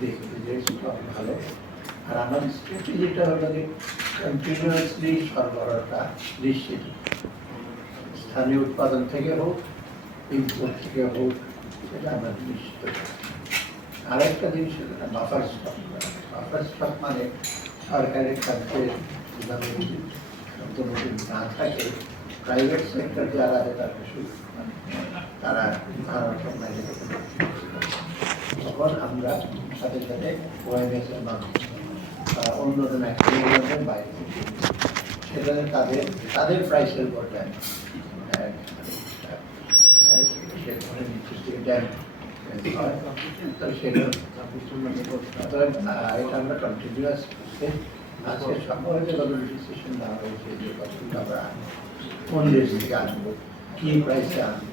দেখি যে স্টক ভালো। আর আমাদের স্ট্র্যাটেজিটা হলো যে কন্টিনিউয়াসলি সরবরাহটা নিশ্চিত। স্থানীয় উৎপাদন থেকে হোক ইম্পোর্ট থেকে হোক, সেটা আমরা নিশ্চিত আরেকটা জিনিস হলো বাফার স্টক বাফার স্টক মানে সরকারের কাছে নতুন না থাকে প্রাইভেট সেক্টর যারা আছে তাদের সুযোগ মানে তারা ধারণা তখন আমরা সাথে সাথে ওয়াইএমএসের মাধ্যমে বা অন্য কোনো অ্যাক্টিভিটির বাইরে সেটা তাদের তাদের প্রাইসের উপর দেন। এটা আমরা কন্টিনিউয়াস আজকে সকলে যে ডিসিশন নেওয়া হয়েছে কোন দেশ থেকে আনব, কি প্রাইসে আনব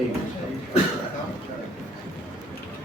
এই বিষয়ে।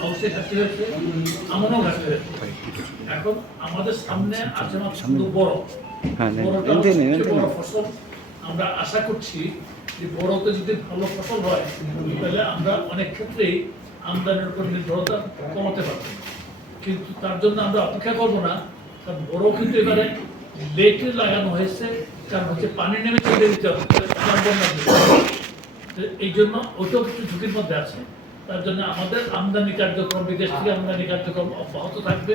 বন্যা ঘাটতি হয়েছে আমনও ঘাটতি হয়েছে। এখন আমাদের সামনে আছে শুধু বড় হ্যাঁ, বড় ফসল। আমরা আশা করছি যে বড়তে যদি ভালো ফসল হয় তাহলে আমরা অনেক ক্ষেত্রেই আমদানির উপর নির্ভরতা কমাতে পারব। কিন্তু তার জন্য আমরা অপেক্ষা করব না কারণ বড় কিন্তু এবারে লেটে লাগানো হয়েছে কারণ হচ্ছে পানি নেমে চলে দিতে হবে এই জন্য ওটাও কিছু ঝুঁকির মধ্যে আছে। তার জন্য আমাদের আমদানি কার্যক্রম, বিদেশ থেকে আমদানি কার্যক্রম অব্যাহত থাকবে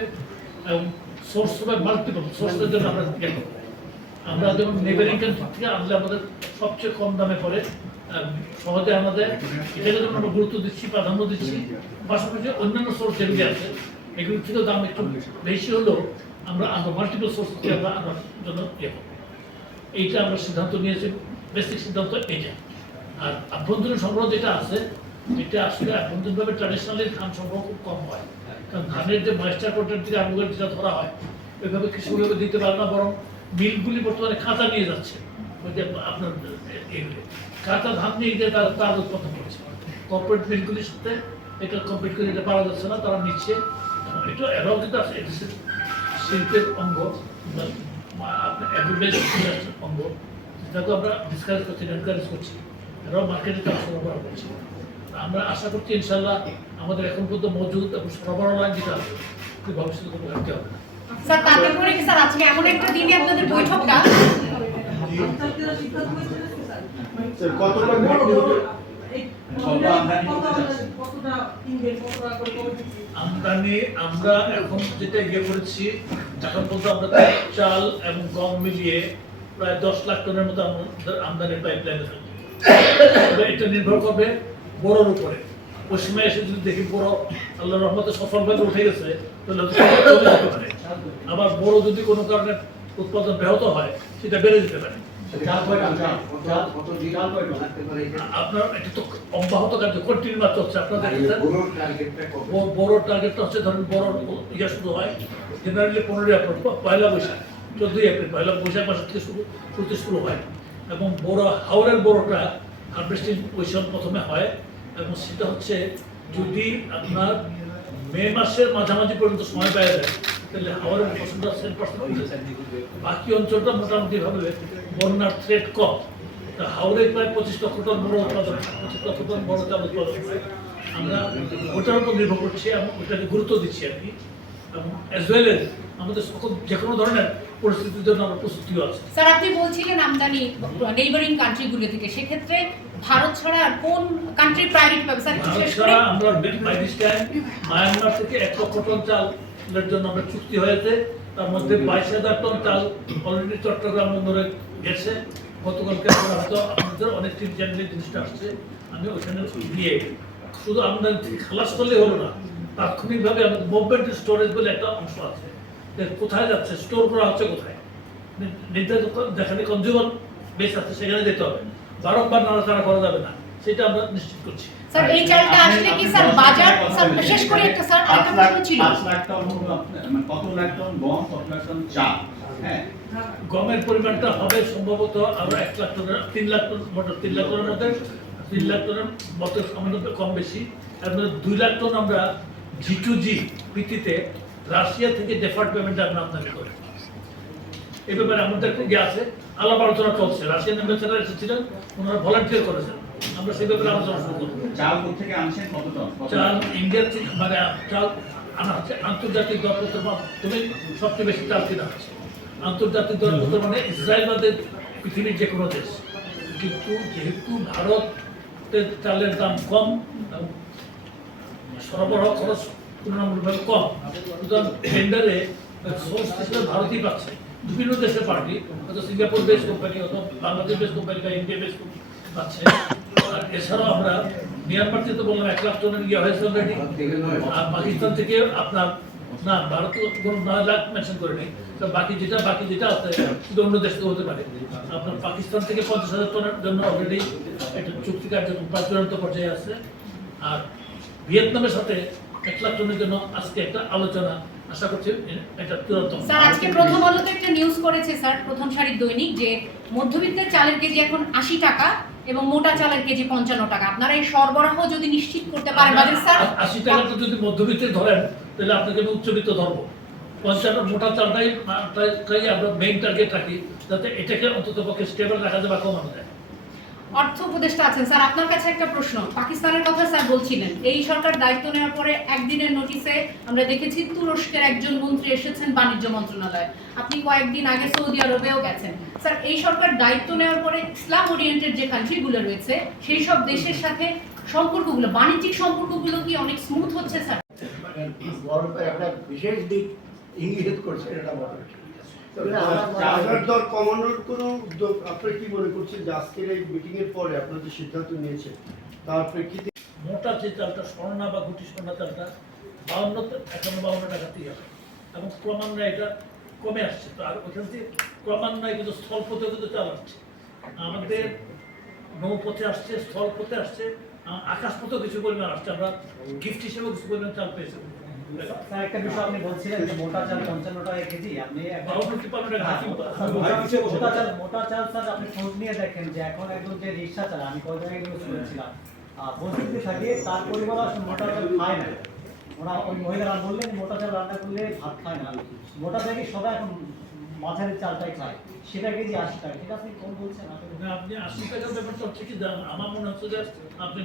এবং সোর্স হবে মাল্টিপল সোর্সের জন্য আমরা আমরা যেমন নেবারিং কান্ট্রি থেকে আনলে আমাদের সবচেয়ে কম দামে পড়ে সহজে আমাদের এটাকে যেমন আমরা গুরুত্ব দিচ্ছি, প্রাধান্য দিচ্ছি, পাশাপাশি অন্যান্য সোর্স যেগুলি আছে, এগুলোর থেকে দাম একটু বেশি হলেও আমরা আমরা মাল্টিপল সোর্স থেকে আমরা আনার জন্য ইয়ে করব। এইটা আমরা সিদ্ধান্ত নিয়েছি বেসিক সিদ্ধান্ত এইটা আর আভ্যন্তরীণ সংগ্রহ যেটা আছে এটা আসলে ধান সংগ্রহ খুব কম হয়। কারণ ধানের যে যেটা ধরা হয় ওইভাবে কৃষকভাবে দিতে পারে না, বরং মিলগুলি বর্তমানে খাতা নিয়ে যাচ্ছে। ওই যে আপনার খাতা ধান নিয়ে গিয়ে তারা, তার উৎপাদন করছে কর্পোরেট মিলগুলির সাথে এটা করে পারা যাচ্ছে না, তারা নিচ্ছে। এটা এরাও কিন্তু আছে শিল্পের অঙ্গ। অঙ্গ। যেটাকে আমরা ডিসকাস করছি এনকারেজ করছি। এরাও মার্কেটে তারা সরবরাহ করছে। আমরা আশা করছি ইনশাল্লাহ আমাদের এখন পর্যন্ত মজুদ এবং সরবরাহ লাইন যেটা আছে ভবিষ্যতে কোনো ঘাটতি হবে না। স্যার তাতে করে কি স্যার আজকে এমন একটা দিনে আপনাদের বৈঠকটা? আমদানি আমরা এখন যেটা ইয়ে করেছি এখন পর্যন্ত আমরা চাল এবং গম মিলিয়ে প্রায় দশ লাখ টনের মতো আমাদের আমদানির পাইপলাইন এটা নির্ভর করবে বড়োর উপরে ওই সময় এসে যদি দেখি বড় আল্লাহ রহমতে সফলভাবে উঠে গেছে তাহলে চলে যেতে পারে। আবার বড় যদি কোনো কারণে উৎপাদন ব্যাহত হয় সেটা বেড়ে যেতে পারে। আপনার এটা তো অব্যাহত কার্য কন্টিনিউ মাত্র হচ্ছে আপনাদের বড় টার্গেটটা হচ্ছে ধরেন বড় ইয়ে শুরু হয় জেনারেলি পনেরোই এপ্রিল পয়লা বৈশাখ চোদ্দই এপ্রিল পয়লা বৈশাখ থেকে শুরু শুরুতে শুরু হয়। এবং বড় হাওড়ের বড়টা হারভেস্টিং প্রথমে হয় এবং সেটা হচ্ছে যদি আপনার মে মাসের মাঝামাঝি পর্যন্ত সময় পাওয়া যায়, তাহলে হাওড়ের ফসলটা বাকি অঞ্চলটা মোটামুটি ভাবে বন্যার থ্রেট কম। হাওড়ে প্রায় পঁচিশ লক্ষ টন বড় উৎপাদন, পঁচিশ লক্ষ টন বড় চাল উৎপাদন। আমরা ওটার উপর নির্ভর করছি এবং ওটাকে গুরুত্ব দিচ্ছি আর কি। অ্যাজ ওয়েল এজ আমাদের সকল যে কোনো ধরনের পরিস্থিতির জন্য আমরা প্রস্তুতিও আছে। স্যার আপনি বলছিলেন আমদানি নেইবারিং কান্ট্রিগুলো থেকে সেক্ষেত্রে ভারত ছাড়া কোন কান্ট্রি প্রায়োরিটি পাবে? স্যার করে। আমরা বাই দিস টাইম মায়ানমার থেকে এক লক্ষ টন চালের জন্য আমরা চুক্তি হয়েছে। তার মধ্যে বাইশ হাজার টন চাল অলরেডি চট্টগ্রাম বন্দরে গেছে। গতকালকে আমরা হয়তো আমাদের অনেক জিনিসটা আসছে। আমি ওখানে গিয়ে শুধু আমদানি থেকে খালাস করলে হলো না তাৎক্ষণিকভাবে আমাদের মুভমেন্ট স্টোরেজ বলে একটা অংশ আছে। যে কোথায় যাচ্ছে স্টোর করা হচ্ছে কোথায়? নির্ধারিত যেখানে কনজিউমার বেস আছে সেখানে যেতে হবে। বারংবার নাড়াচাড়া করা যাবে না সেটা আমরা নিশ্চিত করছি। স্যার এই চালটা আসলে কি স্যার বাজার স্যার শেষ করে একটা স্যার পাঁচ প্রশ্ন ছিল। পাঁচ লাখ টন হলো মানে কত লাখ টন গম কত লাখ টন চা? হ্যাঁ। গমের পরিমাণটা হবে সম্ভবত আমরা এক লাখ টনের তিন লাখ টন মোটর তিন লাখ টনের মধ্যে তিন লাখ টনের মতো সামান্য কম বেশি। তার মধ্যে দুই লাখ টন আমরা জি টু জি ভিত্তিতে রাশিয়া থেকে ডেফার্ড পেমেন্ট আমরা আমদানি করি। এই ব্যাপারে আমাদের একটা ইয়ে আছে আলাপ আলোচনা চলছে। রাশিয়ান অ্যাম্বাসেডার এসেছিলেন ওনারা ভলান্টিয়ার করেছেন। আমরা সেই ব্যাপারে আলোচনা শুরু করব। চাল কোথেকে আনছেন কত চাল? ইন্ডিয়ার থেকে মানে চাল আনা হচ্ছে। আন্তর্জাতিক দরপত্র মাধ্যমে সবচেয়ে বেশি চাল কেনা হচ্ছে। আন্তর্জাতিক দরপত্র মানে ইসরায়েল বাদে পৃথিবীর যে কোনো দেশ। কিন্তু যেহেতু ভারতের চালের দাম কম সরবরাহ খরচ তুলনামূলকভাবে কম। সুতরাং টেন্ডারে সোর্স ভারতই পাচ্ছে। বিভিন্ন দেশের পার্টি হয়তো সিঙ্গাপুর বেস কোম্পানি অথবা বাংলাদেশ বেস কোম্পানি বা ইন্ডিয়া বেস পাচ্ছে। আর এছাড়াও আমরা মিয়ানমার থেকে বললাম এক লাখ টনের ইয়ে হয়েছে অলরেডি আর পাকিস্তান থেকে আপনার, না ভারত কোনো নয় লাখ মেনশন করে নেই। তো বাকি যেটা বাকি যেটা আছে শুধু অন্য দেশ থেকে হতে পারে। আপনার পাকিস্তান থেকে পঞ্চাশ হাজার টনের জন্য অলরেডি একটা চুক্তি কার্যক্রম চূড়ান্ত পর্যায়ে আছে। আর ভিয়েতনামের সাথে এক লাখ টনের জন্য আজকে একটা আলোচনা। আশা করছি এটা চূড়ান্ত। স্যার আজকে প্রথম আলোতে একটা নিউজ করেছে স্যার প্রথম সারির দৈনিক যে মধ্যবিত্তের চালের কেজি এখন আশি টাকা এবং মোটা চালের কেজি পঞ্চান্ন টাকা। আপনারা এই সরবরাহ যদি নিশ্চিত করতে পারেন বাজার স্যার। আশি টাকাটা যদি মধ্যবিত্তে ধরেন তাহলে আপনাকে আমি উচ্চবিত্ত ধরবো। পঞ্চান্ন মোটা চালটাই আমরা মেইন টার্গেট রাখি যাতে এটাকে অন্তত পক্ষে স্টেবল রাখা যায় বা কমানো যায়। অর্থ উপদেষ্টা আছেন। স্যার, আপনার কাছে একটা প্রশ্ন। পাকিস্তানের কথা স্যার বলছিলেন। এই সরকার দায়িত্ব নেওয়ার পরে একদিনের নোটিশে আমরা দেখেছি তুরস্কের একজন মন্ত্রী এসেছেন বাণিজ্য মন্ত্রণালয়ে। আপনি কয়েকদিন আগে সৌদি আরবেও গেছেন। স্যার, এই সরকার দায়িত্ব নেওয়ার পরে ইসলাম ওরিয়েন্টেড যে কান্ট্রিগুলো রয়েছে, সেই সব দেশের সাথে সম্পর্কগুলো, বাণিজ্যিক সম্পর্কগুলো কি অনেক স্মুথ হচ্ছে, স্যার? বিশেষ দিক ইঙ্গিত করছে এটা ক্রমান্বয়ে এটা কমে আসছে। আর ক্রমান্বয়ে কিন্তু আসছে। আমাদের নৌপথে আসছে, স্থলপথে আসছে কিছু পরিমাণ আসছে। আমরা গিফট হিসেবেও কিছু পরিমাণ চাল পেয়েছি। স্যার একটা বিষয় আপনি বলছিলেন যে মোটা চাল পঞ্চান্ন টাকা কেজি আপনি একদম- বাউন্ন তিপ্পান্ন টাকা হ্যাঁ, হাসি স্যার, মোটা- মোটা চাল মোটা চাল স্যার আপনি খোঁজ নিয়ে দেখেন যে এখন একজন যে রিক্সা চালায় আমি কয়েকদিন আগে নিউজ করেছিলাম আহ, বস্তিতে থাকে তার পরিবার আসলে মোটা চাল খায় না। ওরা ওই মহিলারা বললেন মোটা চাল রান্না করলে ভাত খায় না। মোটা চাল সবাই এখন মাঝারি চালটাই খায়। সেটা কেজি আশি টাকা। ঠিক আছে? কোন বলছেন আপনি আশি টাকার ব্যাপারটা হচ্ছে কি আমার মনে হচ্ছে যে আপনি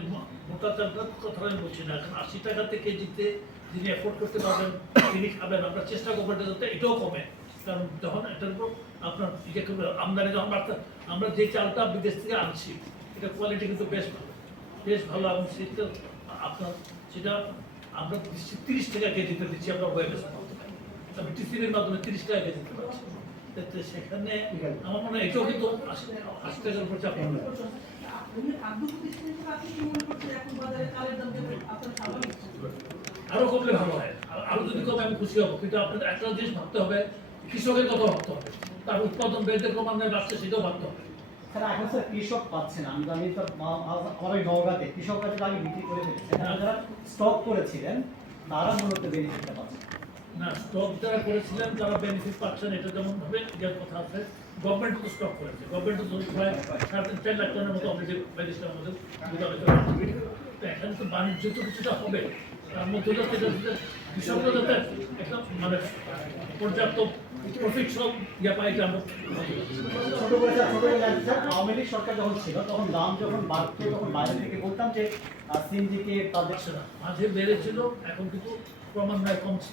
মোটা চালটার কথা আমি বলছি না। এখন আশি টাকাতে কেজিতে যিনি অ্যাফোর্ড করতে পারবেন তিনি খাবেন। আমরা চেষ্টা করব এটা যাতে এটাও কমে। কারণ যখন এটার উপর আপনার ইয়ে করবে, আমদানি যখন আমরা যে চালটা বিদেশ থেকে আনছি এটা কোয়ালিটি কিন্তু বেশ ভালো। বেশ ভালো এবং সেটা আপনার সেটা আমরা তিরিশ টাকা কেজিতে দিচ্ছি আমরা ওয়েবের মাধ্যমে। আমি টিসিবির মাধ্যমে তিরিশ টাকা কেজিতে এতে সেখানে আমার মনে হয় এটাও কিন্তু চাপ আরও কমলে ভালো হয়। আরও যদি কমে আমি খুশি হব। কিন্তু আপনাদের একটা জিনিস ভাবতে হবে কৃষকের কথা ভাবতে হবে। তার উৎপাদন বেড়ে ক্রমান্বয়ে বাড়ছে সেটাও ভাবতে হবে। স্যার এখন স্যার কৃষক পাচ্ছেন আমি জানি তো আমার ওই নওগাঁতে কৃষকরা যেটা আগে বিক্রি করে ফেলেছে। তারা যারা স্টক করেছিলেন তারা মূলত বেনিফিটটা না স্টক যারা করেছিলেন তারা বেনিফিট পাচ্ছেন এটা যেমন ভাবে যে কথা আছে গভর্নমেন্ট তো স্টক করেছে। গভর্নমেন্ট তো প্রায় সাড়ে চার লাখ টনের মতো অলরেডি ব্যারিস্টার আমাদের তো এখানে তো বাণিজ্য তো কিছুটা হবে। তার মধ্যে যাতে কৃষকরা যাতে একটা মানে পর্যাপ্ত প্রফিট সব ইয়ে পায় এটা আমরা আওয়ামী লীগ সরকার যখন ছিল তখন দাম যখন বাড়তো তখন বাইরে থেকে বলতাম যে সিএনজিকে তাদের না মাঝে বেড়েছিল এখন কিন্তু ক্রমান্বয়ে কমছে।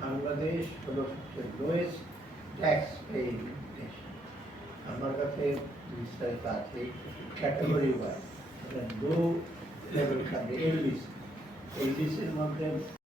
বাংলাদেশ হলো সবচেয়ে লোয়েস্ট ট্যাক্স পেইং দেশ আমার কাছে বিস্তারিত আছে category wise low level country LDC এলডিসির মধ্যে